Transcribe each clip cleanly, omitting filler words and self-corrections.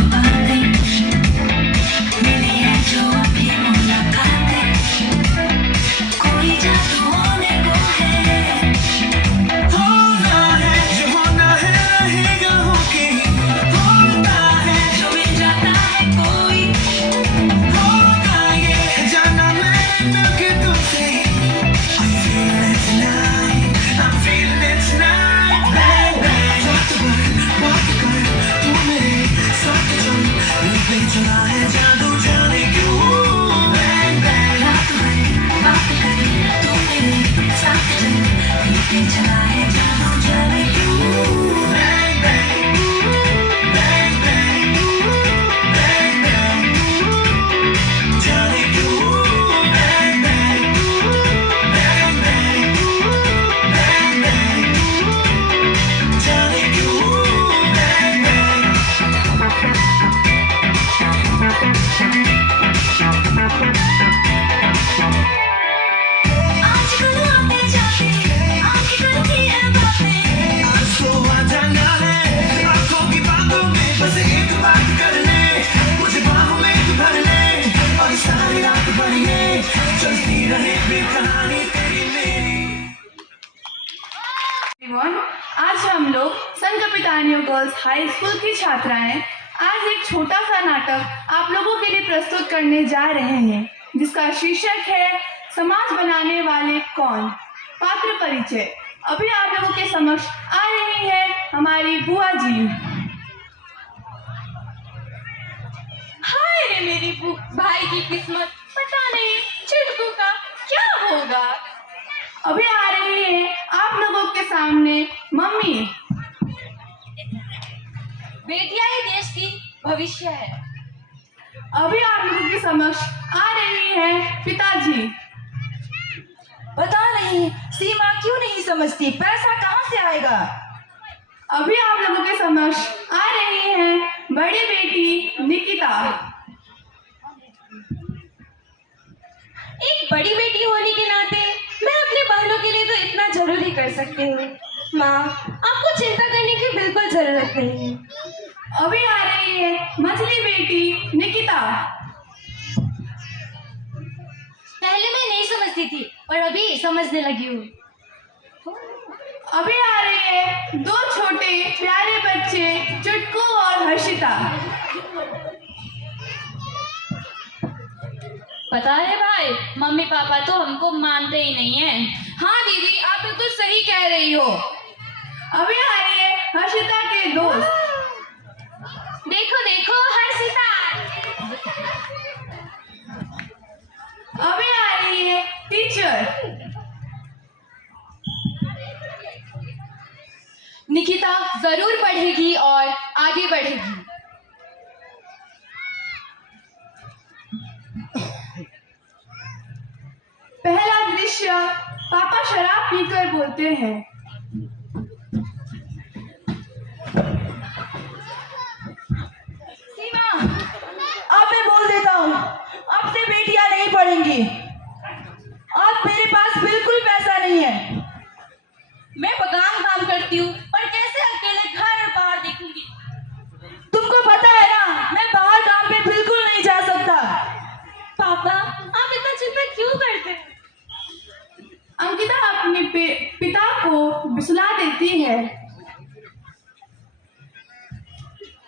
जो बातें मिली है जो अभी मुलाकातें कोई जादू होने को है होना है जो होना है रहेगा होके होता है जो मिल जाता है कोई होगा ये जाना मैंने मिलके तुमसे I'm feeling it tonight I'm feeling it tonight bang bang walk the word walk the girl तू मेरे साथ चल दिल पे चला है जादू जाने क्यों bang bang रात भर बात कर तू मेरे साथ चल दिल पे चला है जादू जाने क्यों bang bang bang bang bang bang जाने क्यों bang bang bang bang bang bang जाने क्यों bang bang आजकल आते जाते आंखें करती है बातें आज तो आ जाना है आंखों की बातों में बस एक बात कर ले मुझे बाहों में तू भर ले और सारी रात भर ये चलती रहे बेकहानी तेरी मेरी एवरीवन, आज हम लोग संघ कपितानियों गर्ल्स हाई स्कूल की छात्राएं आज एक छोटा सा नाटक आप लोगों के लिए प्रस्तुत करने जा रहे हैं जिसका शीर्षक है समाज बनाने वाले कौन। पात्र परिचय। अभी आप लोगों के समक्ष आ रही है हमारी बुआ जी। हाय रे मेरी भाई की किस्मत, पता नहीं चिड़कू का क्या होगा। अभी आ रही है आप लोगों के सामने मम्मी। बेटियां ही देश की भविष्य है। अभी आप लोगों के समक्ष आ रही है पिताजी। पता नहीं सीमा क्यों नहीं समझती, पैसा कहाँ से आएगा। अभी आप लोगों के समक्ष आ रही है बड़ी बेटी निकिता। एक बड़ी बेटी होने के नाते मैं अपने बहनों के लिए तो इतना जरूर ही कर सकती हूँ। माँ, आपको चिंता करने की बिल्कुल जरूरत नहीं है। अभी आ रही है मछली बेटी निकिता। पहले मैं नहीं समझती थी और अभी समझने लगी हूँ। अभी आ रही है दो छोटे प्यारे बच्चे चुटकू और हर्षिता। पता है भाई, मम्मी पापा तो हमको मानते ही नहीं है। हाँ दीदी, आप बिल्कुल सही कह रही हो। अभी आ रही है हर्षिता के दोस्त। देखो देखो हर्षिता। अभी आ रही है टीचर। निकिता जरूर पढ़ेगी और आगे बढ़ेगी। पहला दृश्य, पापा शराब पीकर बोलते हैं। सीमा, अब मैं बोल देता हूँ, अब से बेटियां नहीं पढ़ेंगी। अब मेरे पास बिल्कुल पैसा नहीं है। मैं बगान काम करती हूँ, पर कैसे अकेले घर और बाहर देखूंगी। तुमको पता है ना, मैं बाहर काम पे बिल्कुल नहीं जा सकता। पापा, आप इतना चिंता क्यों करते हैं? अंकिता अपने पिता को सुला देती है।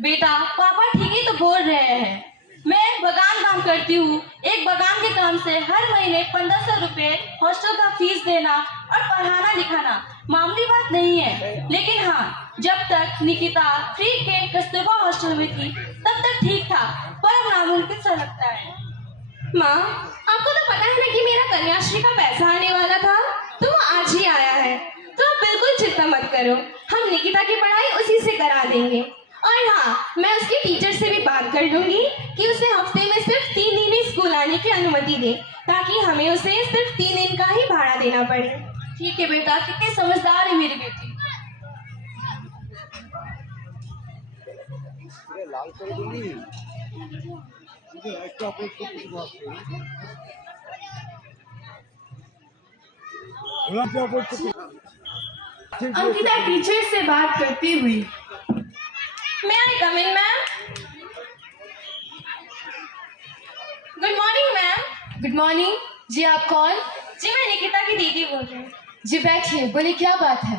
बेटा, पापा ठीक ही तो बोल रहे हैं। मैं बगान काम करती हूँ। एक बगान के काम से हर महीने 1500 रुपये हॉस्टल का फीस देना और पढ़ाना लिखाना मामूली बात नहीं है। लेकिन हाँ, जब तक निकिता फ्री के कस्तूरबा हॉस्टल में थी तब तक ठीक था, पर अब नामुमकिन सा लगता है। माँ, आपको तो पता है ना कि मेरा कन्याश्री का पैसा आने वाला था, तो वो आज ही आया है। तो आप बिल्कुल चिंता मत करो, हम निकिता की पढ़ाई उसी से करा देंगे। और हाँ, मैं उसके टीचर से भी बात कर लूंगी कि उसे हफ्ते में सिर्फ 3 दिन ही स्कूल आने की अनुमति दे, ताकि हमें उसे सिर्फ 3 दिन का ही भाड़ा देना पड़े। ठीक है बेटा, कितनी समझदार है मेरी बेटी। लाल कर दूंगी एक्स्ट्रा अपलोड अंकिता टीचर से बात करती हुई। मैं come in ma'am. Good morning ma'am. Good morning. जी आप कौन? जी मैं निकिता की दीदी बोल रही हूँ। जी बैठिए, बोले क्या बात है?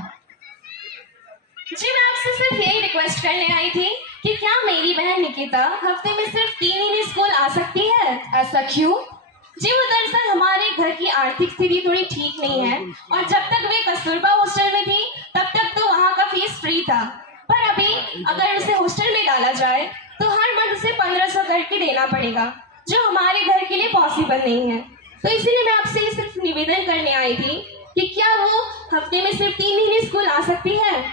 जी मैं आपसे सिर्फ यही रिक्वेस्ट करने आई थी कि क्या मेरी बहन निकिता हफ्ते में सिर्फ 3 ही दिन स्कूल आ सकती है? ऐसा क्यों? जी वो दरअसल हमारे घर की आर्थिक स्थिति थोड़ी ठीक नहीं है और जब तक वे कस्तूरबा हॉस्टल में थी तब तक तो वहाँ का फीस फ्री था, पर अभी अगर उसे हॉस्टल में डाला जाए तो हर मंथ उसे 1500 करके देना पड़ेगा, जो हमारे घर के लिए पॉसिबल नहीं है। तो इसीलिए मैं आपसे ये सिर्फ निवेदन करने आई थी कि क्या वो हफ्ते में सिर्फ 3 दिन स्कूल आ सकती है?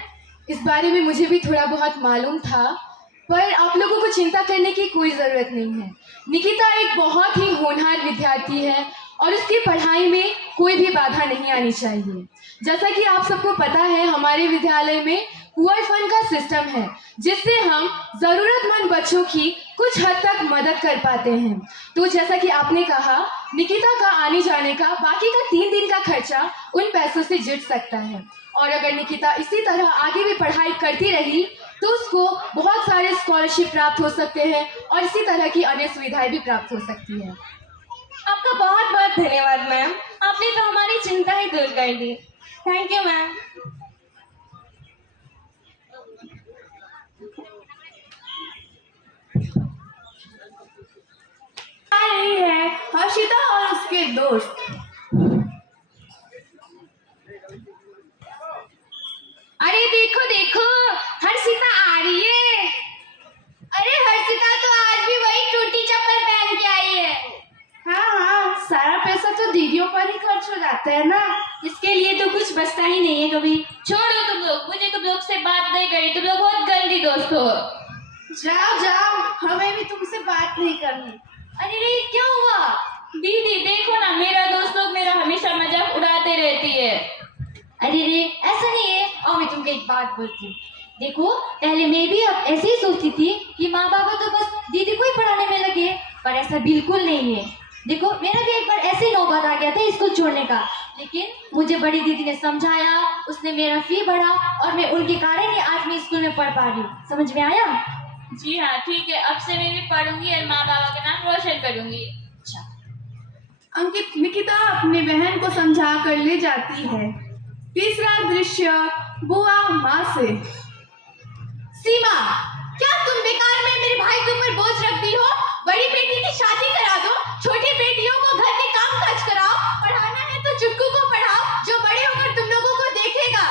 इस बारे में मुझे भी थोड़ा बहुत मालूम था, पर आप लोगों को चिंता करने की कोई ज़रूरत नहीं है। निकिता एक बहुत ही होनहार विद्यार्थी है और उसकी पढ़ाई में कोई भी बाधा नहीं आनी चाहिए। जैसा कि आप सबको पता है, हमारे विद्यालय में पुअर फंड का सिस्टम है, जिससे हम ज़रूरतमंद बच्चों की कुछ हद तक मदद कर पाते हैं। तो जैसा कि आपने कहा, निकिता का आने जाने का बाकी का 3 दिन का खर्चा उन पैसों से जुट सकता है, और अगर निकिता इसी तरह आगे भी पढ़ाई करती रही तो उसको बहुत सारे स्कॉलरशिप प्राप्त हो सकते हैं और इसी तरह की अन्य सुविधाएं भी प्राप्त हो सकती है। आपका बहुत बहुत धन्यवाद मैम, आपने तो हमारी चिंता ही दूर कर दी। Thank you ma'am. आ रही है हर्षिता और उसके दोस्त। अरे देखो देखो, हर्षिता आ रही है। अरे हर्षिता तो आज भी वही टूटी चप्पल पहन के आई है। हाँ, सारा पैसा तो दीदियों पर ही खर्च हो जाता है ना, इसके लिए तो कुछ बचता ही नहीं है कभी। छोड़ो तुम लोग, मुझे तुम लोग से बात नहीं करनी, तुम लोग बहुत गंदी दोस्त हो। जाओ जाओ, हमें भी तुमसे बात नहीं करनी। अरे रे क्या हुआ? दीदी देखो ना, मेरा दोस्त लोग मेरा हमेशा मजाक उड़ाते रहती है। अरे रे ऐसा नहीं है। और मैं तुमको एक बात बोलती हूँ, देखो पहले मैं भी अब ऐसे ही सोचती थी कि माँ बाबा तो बस दीदी को ही पढ़ाने में लगे, पर ऐसा बिल्कुल नहीं है। देखो मेरा भी एक बार ऐसे ही नौबत आ गया था स्कूल छोड़ने का, लेकिन मुझे बड़ी दीदी ने समझाया, उसने मेरा फी बढ़ा और मैं उनके कारण ही आज मैं स्कूल में पढ़ पा रही हूँ। समझ में आया? जी हाँ ठीक है, अब से मैं भी पढ़ूंगी और माँ बाबा का नाम रोशन करूंगी। अंकित निकिता अपनी बहन को समझा कर ले जाती है। तीसरा दृश्य बुआ माँ से। सीमा, क्या तुम बेकार में मेरे भाई के ऊपर बोझ रखती हो? बड़ी बेटी की शादी करा दो, छोटी बेटियों को घर के काम काज कराओ, पढ़ाना है तो चुटकू को पढ़ाओ, जो बड़े होकर तुम लोगों को देखेगा।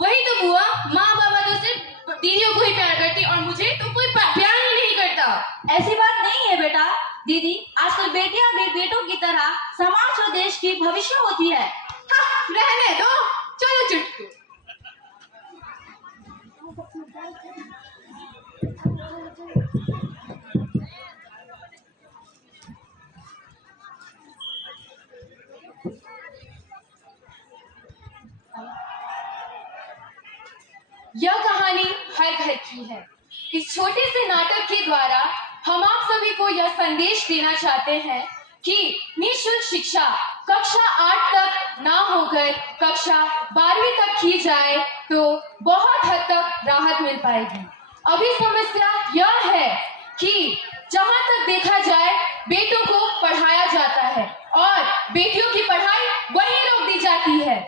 वही तो बुआ, माँ बाबा तो सिर्फ दीदियों को ही प्यार करती और मुझे तो कोई प्यार ही नहीं करता। ऐसी बात नहीं है बेटा। दीदी आजकल बेटियां भी बेटों की तरह समाज और देश की भविष्य होती है। हाँ, रहने दो, चलो चुटकू। यह कहानी हर घर की है। इस छोटे से नाटक के द्वारा हम आप सभी को यह संदेश देना चाहते हैं कि निःशुल्क शिक्षा कक्षा 8 तक ना होकर कक्षा 12वीं तक की जाए तो बहुत हद तक राहत मिल पाएगी। अभी समस्या यह है कि जहां तक देखा जाए बेटों को पढ़ाया जाता है और बेटियों की पढ़ाई वहीं रोक दी जाती है।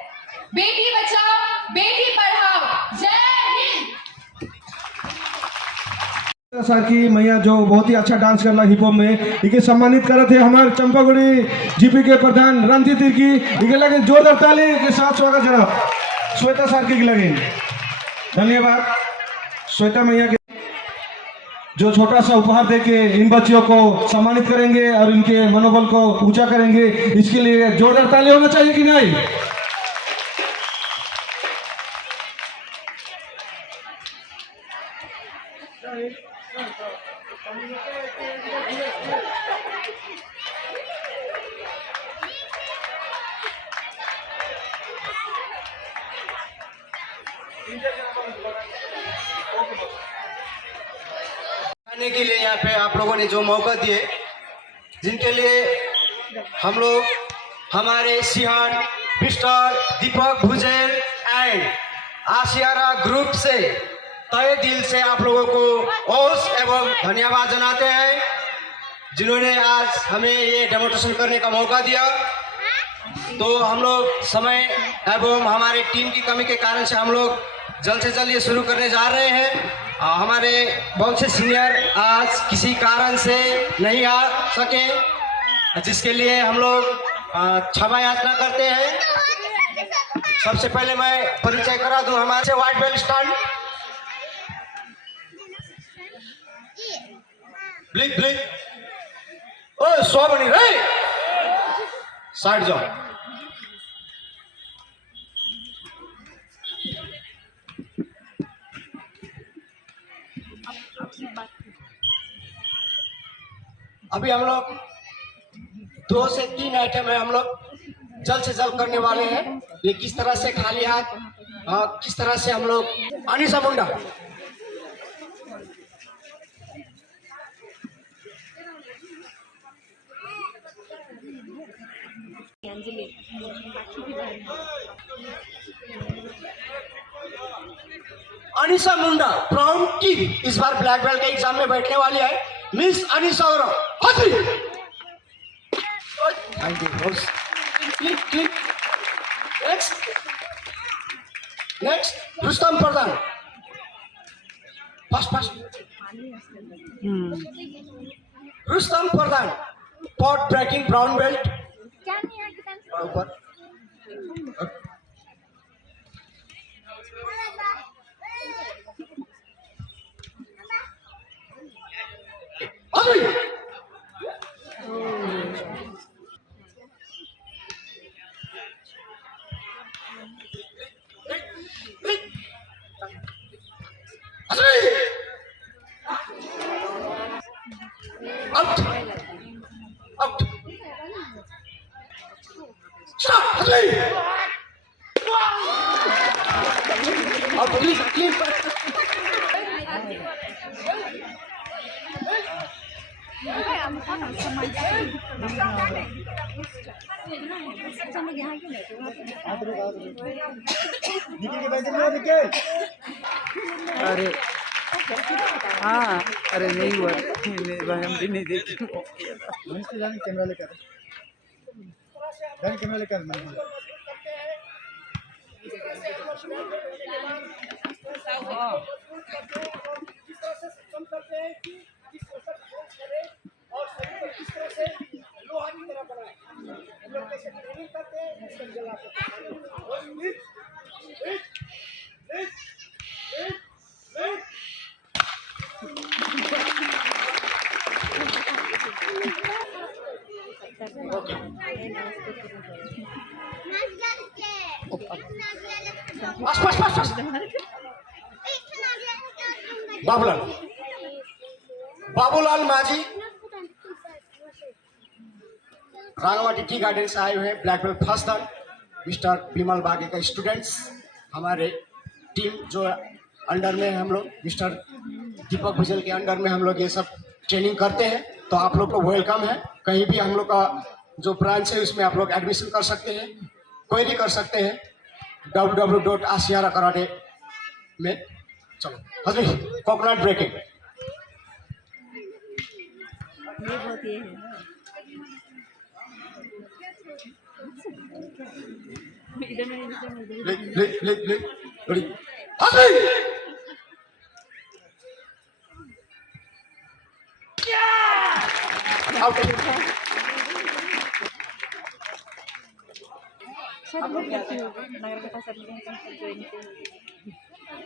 बेटी बचाओ बेटी पढ़ाओ। जय हिंद। सर की मैया जो बहुत ही अच्छा डांस करला हिप हॉप में, इके सम्मानित करे थे हमारे चंपागुड़ी जीपी के प्रधान रंजीत तिर्की। इके लगे जोरदार ताली के साथ स्वागत जनाब श्वेता सर के लगे। धन्यवाद श्वेता मैया के जो छोटा सा उपहार देके इन बच्चियों को सम्मानित करेंगे और इनके मनोबल को ऊंचा करेंगे। इसके लिए जोरदार ताली होना चाहिए कि नहीं? आने के लिए यहाँ पे आप लोगों ने जो मौका दिए, जिनके लिए हम लोग हमारे shihan mister Deepak Bhujel and Asiara group से तहे दिल से आप लोगों को ओस एवं धन्यवाद जनाते हैं। जिन्होंने आज हमें ये डेमोन्स्ट्रेशन करने का मौका दिया। तो हम लोग समय एवं हमारे टीम की कमी के कारण से हम लोग जल्द से जल्द ये शुरू करने जा रहे हैं। हमारे बहुत से सीनियर आज किसी कारण से नहीं आ सके, जिसके लिए हम लोग क्षमा याचना करते हैं। सबसे पहले मैं परिचय करा दूं हमारे से व्हाइट बेल्ट स्टैंड ब्लिक ब्लिक ओ 100 बनी रे साइड जाओ। अभी हम लोग 2 से 3 आइटम है, हम लोग जल्द से जल्द करने वाले हैं। ये किस तरह से खाली हाथ किस तरह से हम लोग अनिशा मुंडा अनिशा मुंडा फ्रॉम की इस बार ब्लैक बेल्ट के एग्जाम में बैठने वाली है। मिस अनिशा और हाथी thank you. Click click next Rustam Pradhan fast fast Rustam Pradhan pot breaking brown belt ऊपर अभी out out stop out clean अरे हाँ, अरे नहीं हुआ, नहीं हम भी नहीं देखे। कैमरा लेकर कैमरा लेकर बाबूलाल बाबूलाल माझी रांगवाटी टी गार्डन से आए हुए हैं। ब्लैक बेल्ट फर्स्ट दन मिस्टर विमल बागे का स्टूडेंट्स हमारे टीम जो अंडर में हम लोग मिस्टर दीपक भुजल के अंडर में हम लोग ये सब ट्रेनिंग करते हैं। तो आप लोग को वेलकम है। कहीं भी हम लोग का जो ब्रांच है उसमें आप लोग एडमिशन कर सकते हैं, क्वेरी कर सकते हैं www.asiara-karate में। चलो हजरी coconut breaking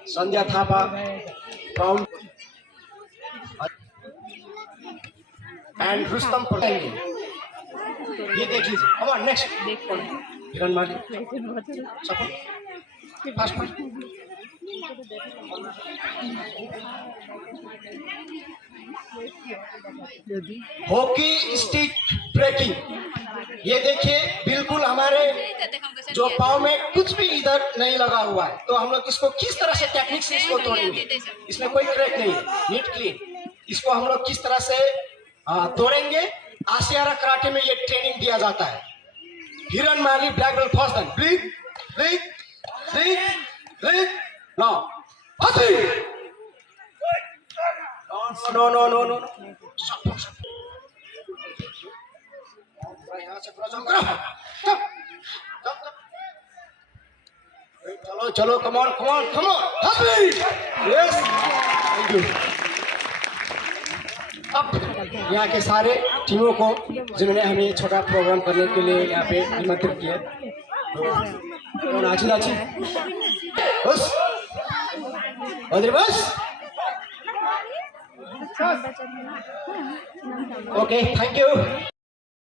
Sandhya Thapa round and Rustam Patel. ये देख लीजिए। अब next Hiran Mali fast fast hockey stick breaking. ये देखिए बिल्कुल हमारे जो पाँव में कुछ भी इधर नहीं लगा हुआ है। तो हम लोग इसको किस तरह से टेक्निक से इसको तोड़ेंगे, इसमें कोई क्रैक नहीं है, नीट क्लीन। इसको हम लोग किस तरह से तोड़ेंगे, आसियारा कराटे में ये ट्रेनिंग दिया जाता है। Hiran Mali black belt first time ब्लिक ब्लिक ब्लिक ब्लिक नाउ हाथी no no no no no यहाँ से पूरा जम करो चलो चलो come on come on come on happy yes thank you अब यहाँ के सारे टीमों को जिन्होंने हमें छोटा प्रोग्राम करने के लिए यहाँ पे निमंत्रित किया तो नाची नाची बस अदर बस ओके थैंक यू